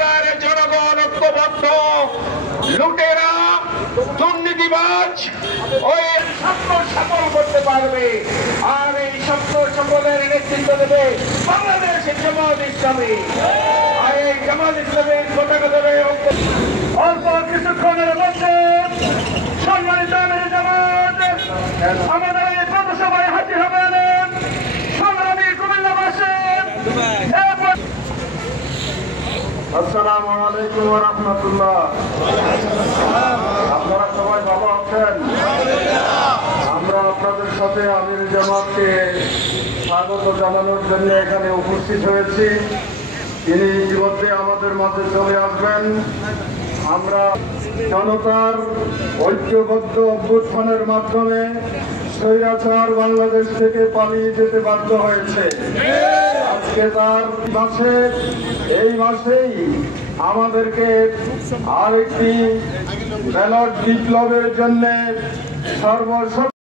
বাংলার জনগণ ঐক্যবদ্ধ, লুটেরা দুর্নীতিবাজ ওই স্বপ্ন সফল করতে পারবে। আর এই স্বপ্ন সফলের নেতৃত্ব দেবে বাংলাদেশের জামাত ইসলামী। আর এই জামাত ইসলামের পতাকা ধরে অল্প কিছুক্ষণের মধ্যে সম্মানিত জামাত আমাদের এই পথসভায় হাজির হবেন সংগ্রামী কুমিল্লাবাসী। আসসালামু আলাইকুম ওয়া রাহমাতুল্লাহ। আপনারা সবাই ভালো আছেন? আমরা আপনাদের সাথে আমির জামাতকে স্বাগত জানানোর জন্য এখানে উপস্থিত হয়েছি। তিনি ইতিমধ্যে আমাদের মাঝে চলে আসবেন। আমরা জনতার ঐক্যবদ্ধ অভ্যুত্থানের মাধ্যমে স্বৈরাচার বাংলাদেশ থেকে পালিয়ে যেতে বাধ্য হয়েছে। আজকে তার মাসে এই মাসেই আমাদেরকে আরেকটি ব্যালট বিপ্লবের জন্য সর্বশক্তি